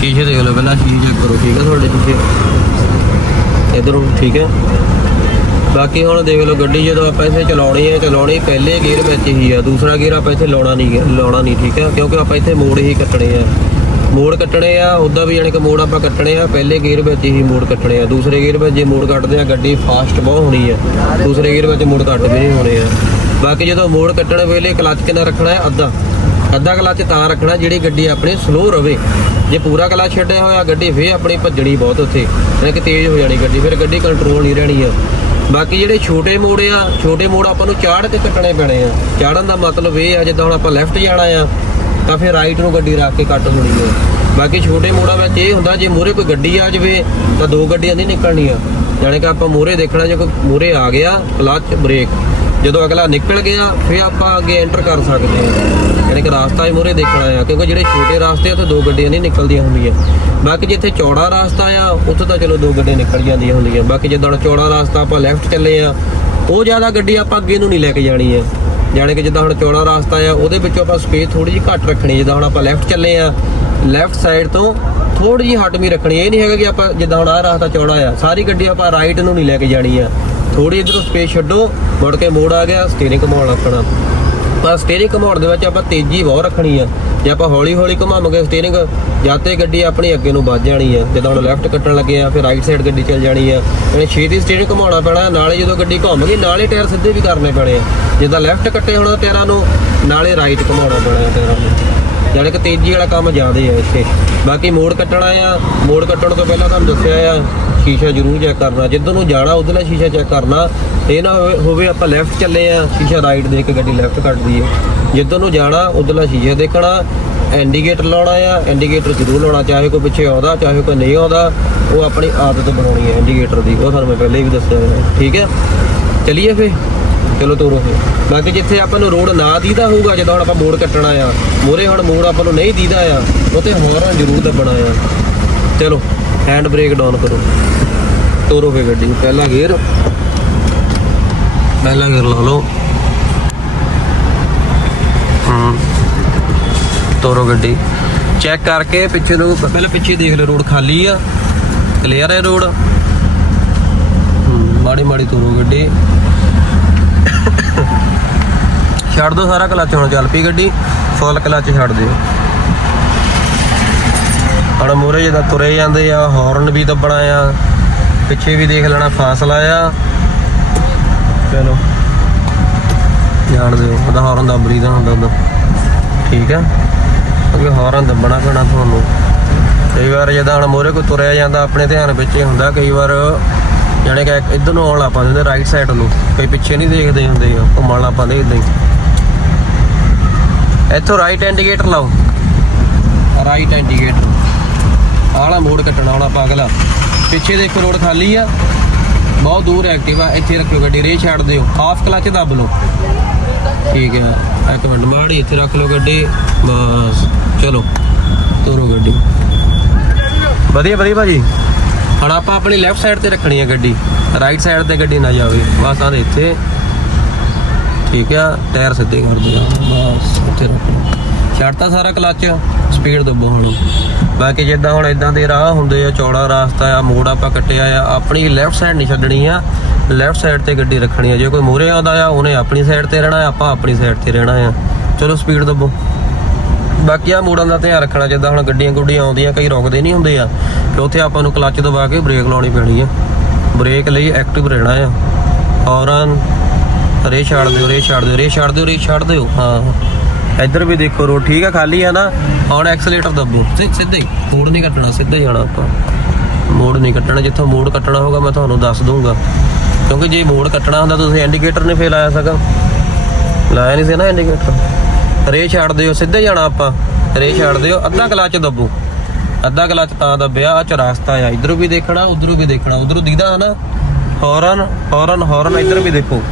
ਸ਼ੀਸ਼ੇ ਦੇਖ ਲਓ ਪਹਿਲਾਂ ਸ਼ੀਸ਼ੇ ਚੈੱਕ ਕਰੋ, ਠੀਕ ਹੈ ਤੁਹਾਡੇ ਸ਼ੀਸ਼ੇ? ਇਧਰੋਂ ਠੀਕ ਹੈ। ਬਾਕੀ ਹੁਣ ਦੇਖ ਲਓ ਗੱਡੀ ਜਦੋਂ ਆਪਾਂ ਇੱਥੇ ਚਲਾਉਣੀ ਹੈ, ਚਲਾਉਣੀ ਪਹਿਲੇ ਗੇਅਰ ਵਿੱਚ ਹੀ ਆ, ਦੂਸਰਾ ਗੇਅਰ ਆਪਾਂ ਇੱਥੇ ਲਾਉਣਾ ਨਹੀਂ ਲਾਉਣਾ ਨਹੀਂ, ਠੀਕ ਹੈ ਕਿਉਂਕਿ ਆਪਾਂ ਇੱਥੇ ਮੋੜ ਹੀ ਕੱਟਣੇ ਆ। ਮੋੜ ਕੱਟਣੇ ਆ, ਉਦਾਂ ਵੀ ਯਾਨੀ ਕਿ ਮੋੜ ਆਪਾਂ ਕੱਟਣੇ ਆ, ਪਹਿਲੇ ਗੇਅਰ ਵਿੱਚ ਹੀ ਮੋੜ ਕੱਟਣੇ ਆ। ਦੂਸਰੇ ਗੇਅਰ ਵਿੱਚ ਜੇ ਮੋੜ ਕੱਟਦੇ ਆ, ਗੱਡੀ ਫਾਸਟ ਬਹੁਤ ਹੋਣੀ ਆ। ਦੂਸਰੇ ਗੇਅਰ ਵਿੱਚ ਮੋੜ ਕੱਟ ਵੀ ਨਹੀਂ ਹੋਣੇ ਆ। ਬਾਕੀ ਜਦੋਂ ਮੋੜ ਕੱਟਣ ਵੇਲੇ ਕਲਚ ਕਿੰਨਾ ਰੱਖਣਾ ਹੈ? ਅੱਧਾ। ਅੱਧਾ ਕਲੱਚ ਤਾਂ ਰੱਖਣਾ, ਜਿਹੜੀ ਗੱਡੀ ਆਪਣੀ ਸਲੋ ਰਵੇ। ਜੇ ਪੂਰਾ ਕਲੱਚ ਛੱਡਿਆ ਹੋਇਆ, ਗੱਡੀ ਫੇਰ ਆਪਣੀ ਭੱਜਣੀ ਬਹੁਤ ਉੱਥੇ। ਯਾਨੀ ਕਿ ਤੇਜ਼ ਹੋ ਜਾਣੀ ਗੱਡੀ, ਫਿਰ ਗੱਡੀ ਕੰਟਰੋਲ ਨਹੀਂ ਰਹਿਣੀ ਆ। ਬਾਕੀ ਜਿਹੜੇ ਛੋਟੇ ਮੋੜ ਆ, ਛੋਟੇ ਮੋੜ ਆਪਾਂ ਨੂੰ ਚਾੜ ਕੇ ਕੱਟਣੇ ਪੈਣੇ ਆ। ਚਾੜਨ ਦਾ ਮਤਲਬ ਇਹ ਆ, ਜਿੱਦਾਂ ਹੁਣ ਆਪਾਂ ਲੈਫਟ ਜਾਣਾ ਆ, ਤਾਂ ਫਿਰ ਰਾਈਟ ਨੂੰ ਗੱਡੀ ਰੱਖ ਕੇ ਕੱਟ ਹੋਣੀ ਆ। ਬਾਕੀ ਛੋਟੇ ਮੋੜਾਂ ਵਿੱਚ ਇਹ ਹੁੰਦਾ, ਜੇ ਮੂਹਰੇ ਕੋਈ ਗੱਡੀ ਆ ਜਾਵੇ, ਤਾਂ ਦੋ ਗੱਡੀਆਂ ਨਹੀਂ ਨਿਕਲਣੀਆਂ। ਯਾਨੀ ਕਿ ਆਪਾਂ ਮੂਹਰੇ ਦੇਖਣਾ, ਜੇ ਕੋਈ ਮੂਹਰੇ ਆ ਗਿਆ ਕਲੱਚ ਬ੍ਰੇਕ ਜਦੋਂ ਅਗਲਾ ਨਿਕਲ ਗਿਆ, ਫਿਰ ਆਪਾਂ ਅੱਗੇ ਐਂਟਰ ਕਰ ਸਕਦੇ ਹਾਂ। ਯਾਨੀ ਕਿ ਰਾਸਤਾ ਹੀ ਮੂਹਰੇ ਦੇਖਣਾ ਆ ਕਿਉਂਕਿ ਜਿਹੜੇ ਛੋਟੇ ਰਾਸਤੇ ਆ, ਉੱਥੇ ਦੋ ਗੱਡੀਆਂ ਨਹੀਂ ਨਿਕਲਦੀਆਂ ਹੁੰਦੀਆਂ। ਬਾਕੀ ਜਿੱਥੇ ਚੌੜਾ ਰਾਸਤਾ ਆ, ਉੱਥੇ ਤਾਂ ਚਲੋ ਦੋ ਗੱਡੀਆਂ ਨਿਕਲ ਜਾਂਦੀਆਂ ਹੁੰਦੀਆਂ। ਬਾਕੀ ਜਿੱਦਾਂ ਹੁਣ ਚੌੜਾ ਰਾਸਤਾ ਆਪਾਂ ਲੈਫਟ ਚੱਲੇ ਆ ਉਹ ਜ਼ਿਆਦਾ ਗੱਡੀ ਆਪਾਂ ਅੱਗੇ ਨੂੰ ਨਹੀਂ ਲੈ ਕੇ ਜਾਣੀ ਹੈ। ਜਾਣੀ ਕਿ ਜਿੱਦਾਂ ਹੁਣ ਚੌੜਾ ਰਾਸਤਾ ਆ, ਉਹਦੇ ਵਿੱਚੋਂ ਆਪਾਂ ਸਪੇਸ ਥੋੜੀ ਜਿਹੀ ਘੱਟ ਰੱਖਣੀ ਜਿੱਦਾਂ ਹੁਣ ਆਪਾਂ ਲੈਫਟ ਚੱਲੇ ਆ ਲੈਫਟ ਸਾਈਡ ਤੋਂ ਥੋੜੀ ਜਿਹੀ ਹਟਮੀ ਰੱਖਣੀ ਇਹ ਨਹੀਂ ਹੈਗਾ ਕਿ ਆਪਾਂ ਜਿੱਦਾਂ ਹੁਣ ਆਹ ਰਸਤਾ ਚੌੜਾ ਆ, ਸਾਰੀ ਗੱਡੀ ਆਪਾਂ ਰਾਈਟ ਨੂੰ ਨਹੀਂ ਲੈ ਕੇ ਜਾਣੀ ਆ। ਥੋੜੀ ਇਧਰੋਂ ਸਪੇਸ ਛੱਡੋ, ਮੁੜ ਕੇ ਮੋੜ ਆ ਗਿਆ ਸਟੀਅਰਿੰਗ ਘੁਮਾਉਣ ਲੱਗਣਾ ਪਰ ਸਟੀਅਰਿੰਗ ਘੁਮਾਉਣ ਦੇ ਵਿੱਚ ਆਪਾਂ ਤੇਜ਼ੀ ਬਹੁਤ ਰੱਖਣੀ ਆ। ਜੇ ਆਪਾਂ ਹੌਲੀ ਹੌਲੀ ਘੁਮਾਵਾਂਗੇ ਸਟੀਅਰਿੰਗ ਜਾਤੇ ਗੱਡੀ ਆਪਣੀ ਅੱਗੇ ਨੂੰ ਵੱਧ ਜਾਣੀ ਆ। ਜਦੋਂ ਹੁਣ ਲੈਫਟ ਕੱਟਣ ਲੱਗੇ ਆ, ਫਿਰ ਰਾਈਟ ਸਾਈਡ ਗੱਡੀ ਚੱਲ ਜਾਣੀ ਆ। ਇਹਨੇ ਛੇਤੀ ਸਟੀਅਰਿੰਗ ਘੁਮਾਉਣਾ ਪੈਣਾ, ਨਾਲੇ ਜਦੋਂ ਗੱਡੀ ਘੁੰਮ ਗਈ ਨਾਲੇ ਟਾਇਰ ਸਿੱਧੇ ਵੀ ਕਰਨੇ ਪੈਣੇ ਆ। ਜਿੱਦਾਂ ਲੈਫਟ ਕੱਟੇ ਹੋਣਾ ਟਾਇਰਾਂ ਨੂੰ, ਨਾਲੇ ਰਾਈਟ ਘੁਮਾਉਣਾ ਪੈਣਾ ਟਾਇਰਾਂ ਨੂੰ। ਜਾਣੀ ਕਿ ਤੇਜ਼ੀ ਵਾਲਾ ਕੰਮ ਜ਼ਿਆਦੇ ਆ ਇੱਥੇ। ਬਾਕੀ ਮੋੜ ਕੱਟਣਾ ਆ, ਮੋੜ ਕੱਟਣ ਤੋਂ ਪਹਿਲਾਂ ਤੁਹਾਨੂੰ ਦੱਸਿਆ ਆ, ਸ਼ੀਸ਼ਾ ਜ਼ਰੂਰ ਚੈੱਕ ਕਰਨਾ। ਜਿੱਧਰ ਨੂੰ ਜਾਣਾ ਉਧਰਲਾ ਸ਼ੀਸ਼ਾ ਚੈੱਕ ਕਰਨਾ। ਇਹ ਨਾ ਹੋਵੇ- ਹੋਵੇ ਆਪਾਂ ਲੈਫਟ ਚੱਲੇ ਆ, ਸ਼ੀਸ਼ਾ ਰਾਈਟ ਦੇ ਕੇ ਗੱਡੀ ਲੈਫਟ ਕੱਟਦੀ ਹੈ ਜਿੱਧਰ ਨੂੰ ਜਾਣਾ ਉਧਰਲਾ ਸ਼ੀਸ਼ਾ ਦੇਖਣਾ। ਇੰਡੀਕੇਟਰ ਲਾਉਣਾ ਆ ਇੰਡੀਕੇਟਰ ਜ਼ਰੂਰ ਲਾਉਣਾ। ਚਾਹੇ ਕੋਈ ਪਿੱਛੇ ਆਉਂਦਾ, ਚਾਹੇ ਕੋਈ ਨਹੀਂ ਆਉਂਦਾ, ਉਹ ਆਪਣੀ ਆਦਤ ਬਣਾਉਣੀ ਹੈ ਇੰਡੀਕੇਟਰ ਦੀ। ਉਹ ਤੁਹਾਨੂੰ ਮੈਂ ਪਹਿਲੇ ਵੀ ਦੱਸਿਆ ਹੋਇਆ। ਠੀਕ ਹੈ ਚਲਿਏ ਫੇ ਚਲੋ ਤੋਰੋ ਫੇ ਬਾਕੀ ਜਿੱਥੇ ਆਪਾਂ ਨੂੰ ਰੋਡ ਨਾ ਦੀਦਾ ਹੋਊਗਾ, ਜਦੋਂ ਹੁਣ ਆਪਾਂ ਮੋੜ ਕੱਟਣਾ ਆ ਮੋਰੇ ਹੁਣ ਮੋੜ ਆਪਾਂ ਨੂੰ ਨਹੀਂ ਦੀਦਾ ਆ, ਉੱਥੇ ਹੋਰਾਂ ਜ਼ਰੂਰ ਦੱਬਣਾ ਆ। ਚਲੋ ਹੈਂਡ ਬ੍ਰੇਕ ਡਾਊਨ ਕਰੋ। ਤੋਰੋ ਫੇ ਗੱਡੀ ਪਹਿਲਾ ਗੇਅਰ ਪਹਿਲਾ ਗੇਅਰ ਲਾ ਲਓ। ਤੋਰੋ ਗੱਡੀ। ਚੈੱਕ ਕਰਕੇ ਪਿੱਛੇ ਨੂੰ, ਪਹਿਲਾਂ ਪਿੱਛੇ ਦੇਖ ਲਓ, ਰੋਡ ਖਾਲੀ ਆ। ਕਲੀਅਰ ਹੈ ਰੋਡ? ਮਾੜੀ ਮਾੜੀ ਤੋਰੋ ਗੱਡੀ। ਛੱਡ ਦੋ ਸਾਰਾ ਕਲੱਚ ਹੁਣ ਚੱਲ ਪਈ ਗੱਡੀ ਫੁੱਲ ਕਲੱਚ ਛੱਡ ਦਿਓ। ਹੁਣ ਮੂਰੇ ਜਦੋਂ ਤੁਰੇ ਜਾਂਦੇ ਆ ਹਾਰਨ ਵੀ ਦੱਬਣਾ ਆ ਪਿੱਛੇ ਵੀ ਦੇਖ ਲੈਣਾ ਫਾਸਲਾ ਆ। ਚਲੋ ਜਾਣ ਦਿਓ। ਉਹਦਾ ਹਾਰਨ ਦੱਬ ਲਈਦਾ ਹੁੰਦਾ ਉਦੋਂ। ਠੀਕ ਆ? ਅੱਗੇ ਹਾਰਨ ਦੱਬਣਾ ਪੈਣਾ ਤੁਹਾਨੂੰ। ਕਈ ਵਾਰ ਜਦੋਂ ਹੁਣ ਮੂਰੇ ਕੋਈ ਤੁਰਿਆ ਜਾਂਦਾ ਆਪਣੇ ਧਿਆਨ ਵਿੱਚ ਹੀ ਹੁੰਦਾ ਕਈ ਵਾਰ ਜਾਣੇ ਕਿ ਇਧਰ ਨੂੰ ਆਉਣ ਲੱਗ ਪੈਂਦੇ ਰਾਈਟ ਸਾਈਡ ਨੂੰ। ਕਈ ਪਿੱਛੇ ਨਹੀਂ ਦੇਖਦੇ ਹੁੰਦੇ ਆ, ਘੁੰਮਣ ਲੱਗ ਪੈਂਦੇ ਇਦਾਂ ਹੀ। ਇੱਥੋਂ ਰਾਈਟ ਇੰਡੀਕੇਟਰ ਲਾਓ। ਰਾਈਟ ਇੰਡੀਕੇਟਰ ਆਲਾ ਮੋੜ ਕੱਟਣਾ ਹੁਣ ਆਪਾਂ ਅਗਲਾ। ਪਿੱਛੇ ਦੇਖੋ ਰੋਡ ਖਾਲੀ ਆ। ਬਹੁਤ ਦੂਰ ਐਕਟਿਵ ਆ। ਇੱਥੇ ਰੱਖਿਓ ਗੱਡੀ ਰੇ ਛੱਡ ਦਿਓ। ਹਾਫ ਕਲਚ ਦੱਬ ਲਓ। ਠੀਕ ਹੈ ਇੱਕ ਮਿੰਟ ਮਾੜੀ ਇੱਥੇ ਰੱਖ ਲਓ ਗੱਡੀ। ਬਸ। ਚਲੋ ਤੋਰੋ ਗੱਡੀ। ਵਧੀਆ ਵਧੀਆ ਭਾਜੀ। ਹੁਣ ਆਪਾਂ ਆਪਣੀ ਲੈਫਟ ਸਾਈਡ ਤੇ ਰੱਖਣੀ ਹੈ ਗੱਡੀ। ਰਾਈਟ ਸਾਈਡ ਤੇ ਗੱਡੀ ਨਾ ਜਾਵੇ। ਬਸ ਆਹ ਦੇ ਇੱਥੇ। ਠੀਕ ਆ, ਟਾਇਰ ਸਿੱਧੇ ਕਰ ਦਿਓ ਬਸ, ਉੱਥੇ ਰੱਖ ਲਓ ਛੱਡਤਾ ਸਾਰਾ ਕਲੱਚ, ਸਪੀਡ ਦੱਬੋ ਹੁਣ। ਬਾਕੀ ਜਿੱਦਾਂ ਹੁਣ ਇਦਾਂ ਦੇ ਰਾਹ ਹੁੰਦੇ ਆ, ਚੌੜਾ ਰਾਸਤਾ ਆ, ਮੋੜ ਆਪਾਂ ਕੱਟਿਆ ਆ, ਆਪਣੀ ਲੈਫਟ ਸਾਈਡ ਨਹੀਂ ਛੱਡਣੀ ਆ। ਲੈਫਟ ਸਾਈਡ ਤੇ ਗੱਡੀ ਰੱਖਣੀ ਆ। ਜੇ ਕੋਈ ਮੂਹਰੇ ਆਉਂਦਾ ਆ, ਉਹਨੇ ਆਪਣੀ ਸਾਈਡ ਤੇ ਰਹਿਣਾ ਆਪਾਂ ਆਪਣੀ ਸਾਈਡ ਤੇ ਰਹਿਣਾ ਆ। ਚਲੋ, ਸਪੀਡ ਦੱਬੋ। ਬਾਕੀ ਆ ਮੋੜਾਂ ਦਾ ਧਿਆਨ ਰੱਖਣਾ, ਜਿੱਦਾਂ ਹੁਣ ਗੱਡੀਆਂ ਗੁੱਡੀਆਂ ਆਉਂਦੀਆਂ, ਕਈ ਰੁਕਦੇ ਨਹੀਂ ਹੁੰਦੇ ਆ। ਤੇ ਉੱਥੇ ਆਪਾਂ ਨੂੰ ਕਲੱਚ ਦਬਾ ਕੇ ਬ੍ਰੇਕ ਲਾਉਣੀ ਪੈਣੀ ਆ। ਬ੍ਰੇਕ ਲਈ ਐਕਟਿਵ ਰਹਿਣਾ ਆ। ਹੌਰਨ ਰੇ ਛੱਡ ਦਿਓ ਰੇ ਛੱਡ ਦਿਓ ਰੇ ਛੱਡ ਦਿਓ ਰੇ ਛੱਡ ਦਿਓ। ਹਾਂ। ਇੱਧਰ ਵੀ ਦੇਖੋ ਰੋਡ ਠੀਕ ਆ, ਖਾਲੀ ਆ ਨਾ। ਹੁਣ ਐਕਸਲੇਟਰ ਦੱਬੋ। ਸਿੱਧੇ ਹੀ। ਮੋੜ ਨਹੀਂ ਕੱਟਣਾ, ਸਿੱਧਾ ਜਾਣਾ ਆਪਾਂ। ਮੋੜ ਨਹੀਂ ਕੱਟਣਾ, ਜਿੱਥੋਂ ਮੋੜ ਕੱਟਣਾ ਹੋਗਾ ਮੈਂ ਤੁਹਾਨੂੰ ਦੱਸ ਦੂੰਗਾ ਕਿਉਂਕਿ ਜੇ ਮੋੜ ਕੱਟਣਾ ਹੁੰਦਾ, ਤੁਸੀਂ ਇੰਡੀਕੇਟਰ ਨੇ ਫੇਲ ਆਇਆ ਸਕਾ ਲਾਇਆ ਨਹੀਂ ਸੀ ਨਾ ਇੰਡੀਕੇਟਰ ਰੇ ਛੱਡ ਦਿਓ, ਸਿੱਧੇ ਜਾਣਾ ਆਪਾਂ। ਰੇ ਛੱਡ ਦਿਓ, ਅੱਧਾ ਕਲਾਚ ਦੱਬੋ। ਅੱਧਾ ਕਲਾਚ ਤਾਂ ਦੱਬਿਆ ਆ ਚ ਰਾਸਤਾ ਆ। ਇਧਰੋਂ ਵੀ ਦੇਖਣਾ, ਉਧਰੋਂ ਵੀ ਦੇਖਣਾ। ਉਧਰੋਂ ਦਿਖਦਾ ਨਾ। ਹੌਰਨ ਹੌਰਨ ਹੌਰਨ ਇਧਰ ਵੀ ਦੇਖੋ।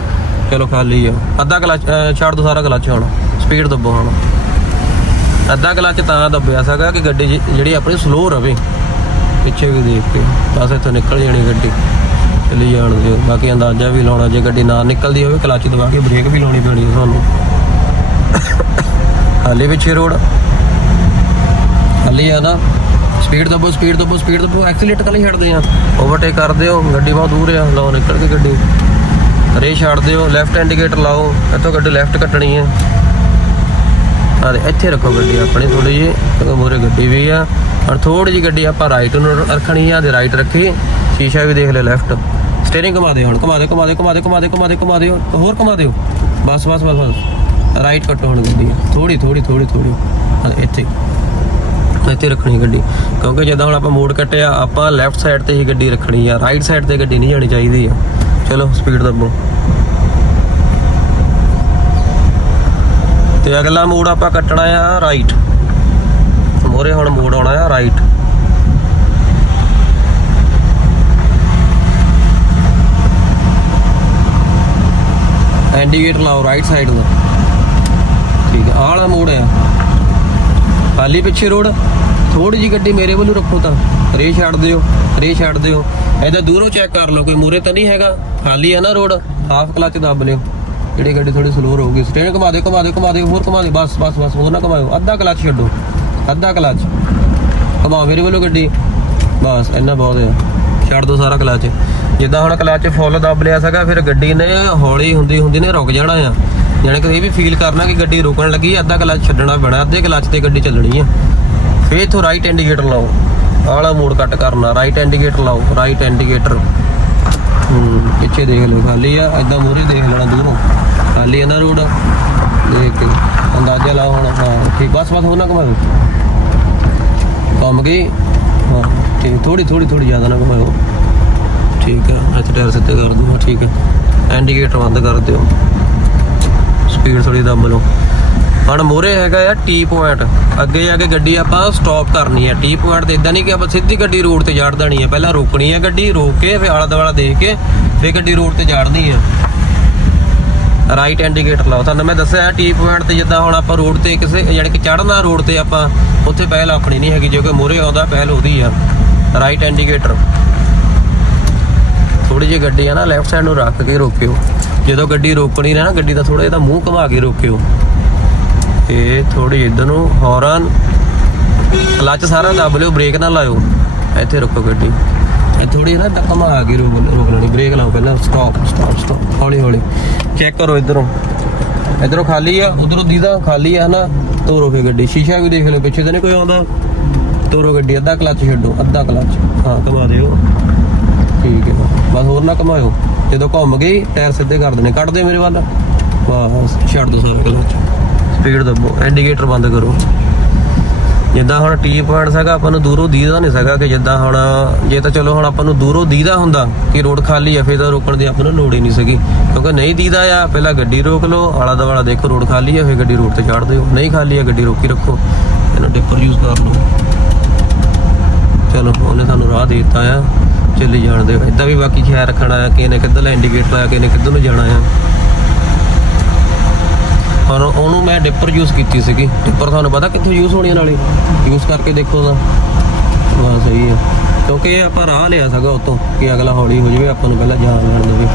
ਚਲੋ ਖਾਲੀ ਆ। ਅੱਧਾ ਕਲਚ ਛੱਡ ਦੋ ਸਾਰਾ ਕਲਚ ਹੁਣ। ਸਪੀਡ ਦੱਬੋ ਹੁਣ। ਅੱਧਾ ਕਲਚ ਤਾਂ ਦੱਬਿਆ ਸੀਗਾ ਕਿ ਗੱਡੀ ਜਿ- ਜਿਹੜੀ ਆਪਣੀ ਸਲੋ ਰਵੇ। ਪਿੱਛੇ ਵੀ ਦੇਖ ਕੇ। ਬਸ ਇੱਥੋਂ ਨਿਕਲ ਜਾਣੀ ਗੱਡੀ। ਚਲੀ ਜਾਣ ਦਿਓ। ਬਾਕੀ ਅੰਦਾਜ਼ਾ ਵੀ ਲਾਉਣਾ, ਜੇ ਗੱਡੀ ਨਾ ਨਿਕਲਦੀ ਹੋਵੇ, ਕਲਚ ਦਬਾ ਕੇ ਬ੍ਰੇਕ ਵੀ ਲਾਉਣੀ ਪੈਣੀ ਹੈ ਤੁਹਾਨੂੰ ਹਾਲੇ ਪਿੱਛੇ ਰੋਡ। ਹਾਲੇ ਆ ਨਾ। ਸਪੀਡ ਦੱਬੋ ਸਪੀਡ ਦੱਬੋ ਸਪੀਡ ਦੱਬੋ। ਐਕਸੀਲੇਟਰ ਕੱਲ ਛੱਡਦੇ ਆ। ਓਵਰਟੇਕ ਕਰਦੇ ਹੋ ਗੱਡੀ ਬਹੁਤ ਦੂਰ ਆ। ਲਓ, ਨਿਕਲ ਕੇ ਗੱਡੀ। ਰੇ ਛੱਡ ਦਿਓ ਲੈਫਟ ਇੰਡੀਕੇਟਰ ਲਾਓ, ਇੱਥੋਂ ਗੱਡੀ ਲੈਫਟ ਕੱਟਣੀ ਹੈ। ਆ ਦੇ, ਇੱਥੇ ਰੱਖੋ ਗੱਡੀ ਆਪਣੀ ਥੋੜੀ ਜਿਹੀ, ਕਿਉਂਕਿ ਮੂਹਰੇ ਗੱਡੀ ਵੀ ਆ। ਔਰ ਥੋੜੀ ਜਿਹੀ ਗੱਡੀ ਆਪਾਂ ਰਾਈਟ ਨੂੰ ਰੱਖਣੀ ਆ ਤੇ ਰਾਈਟ ਰੱਖੀ, ਸ਼ੀਸ਼ਾ ਵੀ ਦੇਖ ਲਿਓ ਲੈਫਟ ਸਟੀਅਰਿੰਗ ਘੁਮਾ ਦਿਓ ਹੁਣ, ਘੁਮਾ ਦੇ ਘੁਮਾ ਦੇ ਘੁਮਾ ਦੇ ਘੁਮਾ ਦੇ ਘੁਮਾ ਦੇ, ਘੁਮਾ ਦਿਓ ਹੋਰ ਘੁਮਾ ਦਿਓ। ਬਸ ਬਸ ਬਸ ਬਸ। ਰਾਈਟ ਕੱਟੋ ਹੁਣ ਗੱਡੀ ਥੋੜੀ ਥੋੜੀ ਥੋੜੀ ਥੋੜੀ ਹਾਂ ਇੱਥੇ। ਇੱਥੇ ਰੱਖਣੀ ਗੱਡੀ। ਕਿਉਂਕਿ ਜਦੋਂ ਹੁਣ ਆਪਾਂ ਮੋੜ ਕੱਟਿਆ, ਆਪਾਂ ਲੈਫਟ ਸਾਈਡ ਤੇ ਹੀ ਗੱਡੀ ਰੱਖਣੀ ਆ ਰਾਈਟ ਸਾਈਡ ਤੇ ਗੱਡੀ ਨਹੀਂ ਜਾਣੀ ਚਾਹੀਦੀ ਆ। ਚਲੋ ਸਪੀਡ ਦੱਬੋ। ਤੇ ਅਗਲਾ ਮੋੜ ਆਪਾਂ ਕੱਟਣਾ ਆ ਰਾਈਟ ਮੋਰੇ ਹੁਣ ਮੋੜ ਆਉਣਾ ਆ ਰਾਈਟ ਇੰਡੀਕੇਟਰ ਲਾਓ ਰਾਈਟ ਸਾਈਡ ਦਾ ਠੀਕ ਹੈ ਆਹ ਵਾਲਾ ਮੋੜ ਆ। ਖਾਲੀ ਪਿੱਛੇ ਰੋਡ ਥੋੜੀ ਜੀ ਗੱਡੀ ਮੇਰੇ ਵੱਲੋਂ ਰੱਖੋ ਤਾਂ। ਰੇ ਛੱਡ ਦਿਓ ਰੇ ਛੱਡ ਦਿਓ। ਇਹਦਾ ਦੂਰੋਂ ਚੈੱਕ ਕਰ ਲਓ, ਕੋਈ ਮੂਰੇ ਤਾਂ ਨਹੀਂ ਹੈਗਾ? ਖਾਲੀ ਹੈ ਨਾ ਰੋਡ ਹਾਫ ਕਲਚ ਦੱਬ ਲਿਓ। ਜਿਹੜੀ ਗੱਡੀ ਥੋੜੀ ਸਲੋ ਰਹੂਗੀ। ਸਟੇਅਰਿੰਗ ਘੁਮਾ ਦੇ ਘੁਮਾ ਦੇ ਘੁਮਾ ਦੇ ਹੋਰ ਘੁਮਾ ਦਿਓ। ਬਸ ਬਸ ਬਸ, ਹੋਰ ਨਾ ਘੁਮਾਓ ਅੱਧਾ ਕਲਚ ਛੱਡੋ। ਅੱਧਾ ਕਲਚ ਘੁਮਾਓ ਮੇਰੇ ਵੱਲੋਂ ਗੱਡੀ। ਬਸ, ਇੰਨਾ ਬਹੁਤ ਹੈ ਛੱਡ ਦੋ ਸਾਰਾ ਕਲਚ ਜਿੱਦਾਂ ਹੁਣ ਕਲਚ ਫੁੱਲ ਦੱਬ ਲਿਆ ਸੀਗਾ, ਫਿਰ ਗੱਡੀ ਨੇ ਹੌਲੀ ਹੁੰਦੀ ਹੁੰਦੀ ਨੇ ਰੁਕ ਜਾਣਾ ਆ। ਯਾਨੀ ਕਿ ਇਹ ਵੀ ਫੀਲ ਕਰਨਾ ਕਿ ਗੱਡੀ ਰੁਕਣ ਲੱਗੀ, ਅੱਧਾ ਕਲਚ ਛੱਡਣਾ ਪੈਣਾ, ਅੱਧੇ ਕਲਚ ਤੇ ਗੱਡੀ ਚੱਲਣੀ ਆ। ਫੇਰ ਇਥੋਂ ਰਾਈਟ ਇੰਡੀਕੇਟਰ ਲਾਓ। ਆਲਾ ਵਾਲਾ ਮੋੜ ਕੱਟ ਕਰਨਾ ਰਾਈਟ ਇੰਡੀਕੇਟਰ ਲਾਓ ਰਾਈਟ ਇੰਡੀਕੇਟਰ ਹੂੰ, ਪਿੱਛੇ ਦੇਖ ਲਓ, ਖਾਲੀ ਆ ਐਦਾਂ ਮੂਹਰੇ ਦੇਖ ਲੈਣਾ ਦੂਰੋਂ। ਖਾਲੀ ਆ ਨਾ ਰੋਡ, ਦੇਖ ਕੇ, ਅੰਦਾਜ਼ਾ ਲਾਓ ਹੁਣ, ਹਾਂ, ਠੀਕ, ਬਸ ਬਸ, ਉਹਨਾਂ ਘੁਮਾਓ ਘੁੰਮ ਗਈ ਹਾਂ, ਠੀਕ ਥੋੜੀ ਥੋੜੀ ਥੋੜੀ ਜ਼ਿਆਦਾ ਨਾ ਘੁਮਾਓ ਠੀਕ ਆ, ਇੱਥੇ ਟਾਇਰ ਸਿੱਧੇ ਕਰ ਦਿਓ ਠੀਕ ਹੈ ਇੰਡੀਕੇਟਰ ਬੰਦ ਕਰ ਦਿਓ। ਸਪੀਡ ਥੋੜੀ ਦਮ ਲਓ। ਹੁਣ ਮੋਰੇ ਹੈਗਾ ਆ ਟੀ ਪੁਆਇੰਟ ਅੱਗੇ ਜਾ ਕੇ ਗੱਡੀ ਆਪਾਂ ਸਟਾਪ ਕਰਨੀ ਹੈ ਟੀ ਪੁਆਇੰਟ ਤੇ ਇਦਾਂ ਨਹੀਂ ਕਿ ਆਪਾਂ ਸਿੱਧੀ ਗੱਡੀ ਰੋਡ ਤੇ ਚੜ੍ਹ ਦੇਣੀ ਹੈ ਪਹਿਲਾਂ ਰੋਕਣੀ ਹੈ ਗੱਡੀ, ਰੋਕ ਕੇ ਫਿਰ ਆਲਾ ਦੁਆਲਾ ਦੇਖ ਕੇ ਫਿਰ ਗੱਡੀ ਰੋਡ ਤੇ ਚੜ੍ਹਨੀ ਹੈ ਰਾਈਟ ਇੰਡੀਕੇਟਰ ਲਾਓ। ਤੁਹਾਨੂੰ ਮੈਂ ਦੱਸਿਆ ਟੀ ਪੁਆਇੰਟ ਤੇ ਜਿੱਦਾਂ ਹੁਣ ਆਪਾਂ ਰੋਡ ਤੇ ਕਿਸੇ ਯਾਨੀ ਕਿ ਚੜ੍ਹਨਾ ਰੋਡ ਤੇ ਆਪਾਂ, ਉੱਥੇ ਪਹਿਲ ਆਪਣੀ ਨਹੀਂ ਹੈਗੀ। ਜੋ ਕਿ ਮੋਰੇ ਆਉਂਦਾ ਪਹਿਲ ਉਹਦੀ ਆ। ਰਾਈਟ ਇੰਡੀਕੇਟਰ ਥੋੜੀ ਜਿਹੀ ਗੱਡੀ ਆ ਨਾ ਲੈਫਟ ਸਾਈਡ ਨੂੰ ਰੱਖ ਕੇ ਰੋਕਿਓ। ਜਦੋਂ ਗੱਡੀ ਰੋਕਣੀ ਨਾ, ਗੱਡੀ ਦਾ ਥੋੜਾ ਜਿਹਾ ਮੂੰਹ ਘੁਮਾ ਕੇ ਰੋਕਿਓ। ਤੇ ਥੋੜੀ ਇਧਰ ਨੂੰ ਹੌਰਨ। ਕਲੱਚ ਸਾਰਾ ਦੱਬ ਲਿਓ ਬ੍ਰੇਕ ਨਾ ਲਾਇਓ। ਇੱਥੇ ਰੁਕੋ ਗੱਡੀ। ਇਹ ਥੋੜੀ ਨਾ ਤਾਂ ਘੁਮਾ ਕੇ ਰੋਕ ਰੋਕ ਲੈਣੀ ਬ੍ਰੇਕ ਲਾਓ ਪਹਿਲਾਂ। ਸਟਾਪ ਸਟਾਪ ਸਟਾਪ ਹੌਲੀ ਹੌਲੀ। ਚੈੱਕ ਕਰੋ ਇਧਰੋਂ। ਇਧਰੋਂ ਖਾਲੀ ਆ, ਉਧਰੋਂ ਦੀਦਾ ਖਾਲੀ ਆ ਨਾ ਤੋਰੋ ਫੇ ਗੱਡੀ। ਸ਼ੀਸ਼ਾ ਵੀ ਦੇਖ ਲਓ, ਪਿੱਛੇ ਤਾਂ ਨਹੀਂ ਕੋਈ ਆਉਂਦਾ। ਤੋਰੋ ਗੱਡੀ, ਅੱਧਾ ਕਲਚ ਛੱਡੋ, ਅੱਧਾ ਕਲਚ ਹਾਂ, ਘੁਮਾ ਦਿਓ। ਠੀਕ ਹੈ। ਬਸ ਹੋਰ ਨਾ ਘਮਾਇਓ। ਜਦੋਂ ਘੁੰਮ ਗਈ, ਟਾਇਰ ਸਿੱਧੇ ਕਰ ਦੇਣੇ ਕੱਢ ਦੇ ਮੇਰੇ ਵੱਲ। ਬਸ, ਛੱਡ ਦੋ ਸਾਰੇ ਕਲਚ ਸਪੀਡ ਦੱਬੋ, ਇੰਡੀਕੇਟਰ ਬੰਦ ਕਰੋ। ਜਿੱਦਾਂ ਹੁਣ ਟੀ ਪੁਆਇੰਟ ਹੈਗਾ ਆਪਾਂ ਨੂੰ ਦੂਰੋਂ ਦੀਦਾ ਨਹੀਂ ਸਕਾ ਕਿ ਜਿੱਦਾਂ ਹੁਣ, ਜੇ ਤਾਂ ਚਲੋ ਹੁਣ ਆਪਾਂ ਨੂੰ ਦੂਰੋਂ ਦੀਦਾ ਹੁੰਦਾ ਕਿ ਰੋਡ ਖਾਲੀ ਆ, ਫੇਰ ਤਾਂ ਰੋਕਣ ਦੀ ਆਪਾਂ ਨੂੰ ਲੋੜ ਹੀ ਨਹੀਂ ਸੀਗੀ। ਕਿਉਂਕਿ ਨਹੀਂ ਦੀਦਾ ਆ, ਪਹਿਲਾਂ ਗੱਡੀ ਰੋਕ ਲਓ, ਆਲਾ ਦੁਆਲਾ ਦੇਖੋ ਰੋਡ ਖਾਲੀ ਆ, ਫੇਰ ਗੱਡੀ ਰੋਡ ਤੇ ਚੜ੍ਹ ਦਿਓ। ਨਹੀਂ ਖਾਲੀ ਆ, ਗੱਡੀ ਰੋਕੀ ਰੱਖੋ। ਇਹਨੂੰ ਡਿੱਪਰ ਯੂਜ਼ ਕਰ ਲਓ। ਚਲੋ, ਉਹਨੇ ਸਾਨੂੰ ਰਾਹ ਦੇ ਦਿੱਤਾ ਆ। ਚੱਲੀ ਜਾਣ ਦੇ ਇਦਾਂ ਵੀ ਬਾਕੀ ਖਿਆਲ ਰੱਖਣਾ ਆ ਕਿ ਇਹਨੇ ਕਿੱਧਰ ਇੰਡੀਕੇਟਰ ਲਾਇਆ ਕਿ ਇਹਨੇ ਕਿੱਧਰ ਨੂੰ ਜਾਣਾ ਆ। ਪਰ ਉਹਨੂੰ ਮੈਂ ਡਿੱਪਰ ਯੂਜ਼ ਕੀਤੀ ਸੀਗੀ। ਡਿੱਪਰ ਤੁਹਾਨੂੰ ਪਤਾ ਕਿੱਥੋਂ ਯੂਜ਼ ਹੋਣੀ ਨਾਲੇ? ਯੂਜ਼ ਕਰਕੇ ਦੇਖੋ ਤਾਂ। ਬਸ ਸਹੀ ਹੈ ਕਿਉਂਕਿ ਇਹ ਆਪਾਂ ਰਾਹ ਲਿਆ ਸੀਗਾ ਉਤੋਂ ਕਿ ਅਗਲਾ ਹੌਲੀ ਹੋ ਜਾਵੇ, ਆਪਾਂ ਨੂੰ ਪਹਿਲਾਂ ਜਾਣ ਲੈਣ ਦੇਵੇ।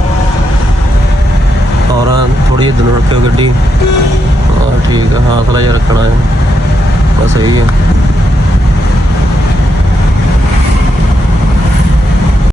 ਔਰ ਥੋੜੀ ਜਿਹੀ ਦਿਨ ਰੱਖਿਓ ਗੱਡੀ। ਹਾਂ, ਠੀਕ ਹੈ ਹੌਸਲਾ ਜਿਹਾ ਰੱਖਣਾ ਹੈ ਬਸ ਸਹੀ ਹੈ